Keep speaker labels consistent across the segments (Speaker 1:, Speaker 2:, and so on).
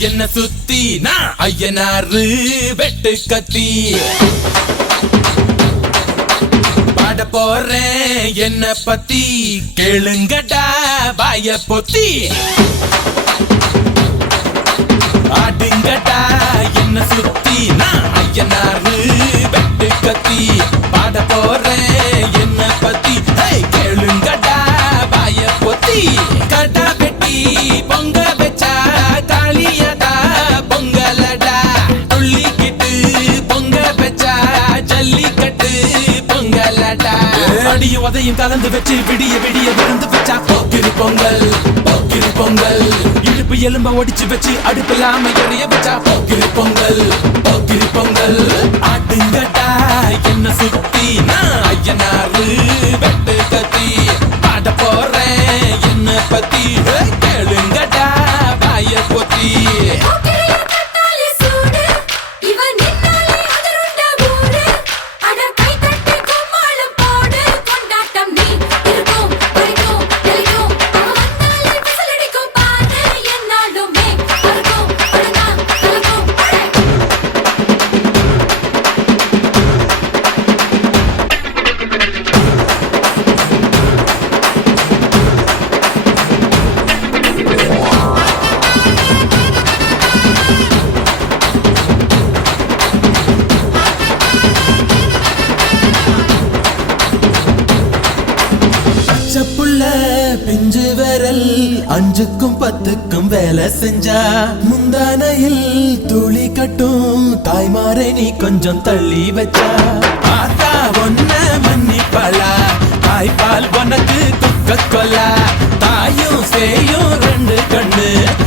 Speaker 1: என்ன சுத்தி நான் ஐயனாரு வெட்டு கத்தி. பாட போறேன் என்ன பத்தி. கேளுங்கடா வாய பொத்தி. ஆடுங்கடா என்ன சுத்தி நான் ஐயனாறு அடிய உதையும் கலந்து வச்சு விடிய விடிய விழுந்து வச்சா. போக்கிரி பொங்கல் போக்கிரி பொங்கல். இடுப்பு எலும்ப ஒடிச்சு வச்சு அடுப்பில்லாம எறிய வச்சா. போக்கிரி பொங்கல் போக்கிரி பொங்கல். ஆட்டுங்கட்டா என்ன சுத்தி? நான் ஐயனாரு அஞ்சுக்கும் பத்துக்கும் வேலை செஞ்சா முந்தானையில் துளி கட்டும். தாய்மாரை நீ கொஞ்சம் தள்ளி வச்சா. பார்த்தா ஒன்ன மன்னிப்பலா? தாய்ப்பால் உனக்கு துக்க கொல்லா? தாயும் சேயும் ரெண்டு கண்ணு.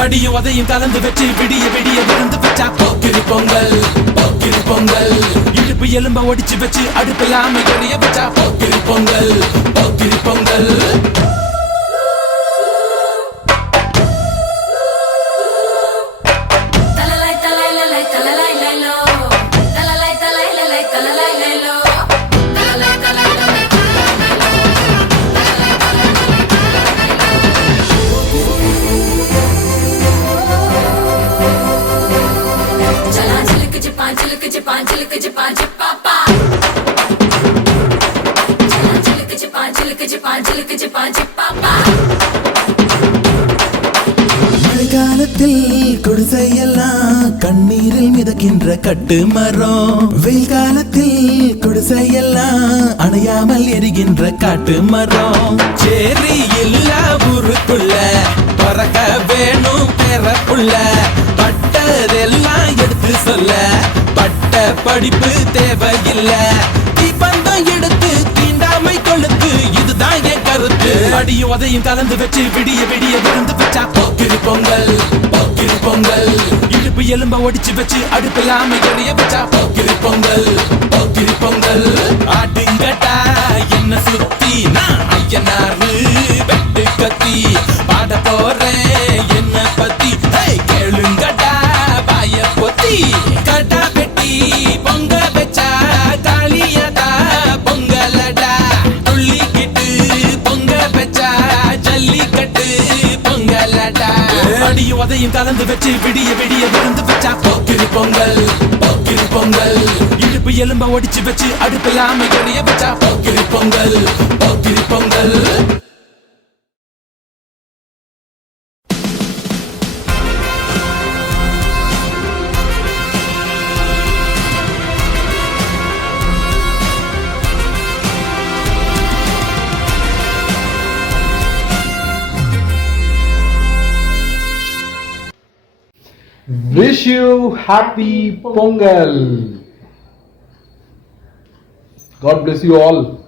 Speaker 1: அடியும் உதையும் கலந்து வச்சு விடிய விடிய விழுந்து வச்சா போக்கிரி பொங்கல் போக்கிரி பொங்கல். இடுப்பு எலும்ப ஒடிச்சு வச்சு அடுப்பில்லாம எறிய வச்சா. போக்கிரி பொங்கல் போக்கிரி பொங்கல். மழைக்காலத்தில் குடிசையெல்லாம் கண்ணீரில் மிதக்கின்ற கட்டு மரம். வெயில் காலத்தில் குடிசையெல்லாம் அணையாமல் எரிகின்ற காட்டு மரம். சேரி எல்லா ஊருக்குள்ள பிறக்க வேணும் பிறப்புள்ள பட்டதெல்லாம் எடுத்து சொல்ல. பட்ட படிப்பு தேவையில்லை. தீபந்தம் எடுத்து தீண்டாமை கொளுத்து இதுதான் என் கருத்து. அடியும் உதையும் கலந்து வச்சு விடிய விடிய விருந்து வச்சா போக்கிரு பொங்கல் போக்கிரு பொங்கல். இடுப்பு எலும்ப ஒடிச்சு வச்சு அடுப்பில்லாம எறிய வச்சா போக்கிரு பொங்கல் போக்கிரு பொங்கல். ஆட்டுங்கட்டா என்ன அதையும் கலந்து வச்சு விடிய விடிய விருந்து வச்சா போக்கிரி பொங்கல் போக்கிரி பொங்கல். இடுப்பு எலும்ப ஒடிச்சு வச்சு அடுப்பில்லாம எறிய வச்சா போக்கிரி
Speaker 2: wish you happy pongal. God bless you all.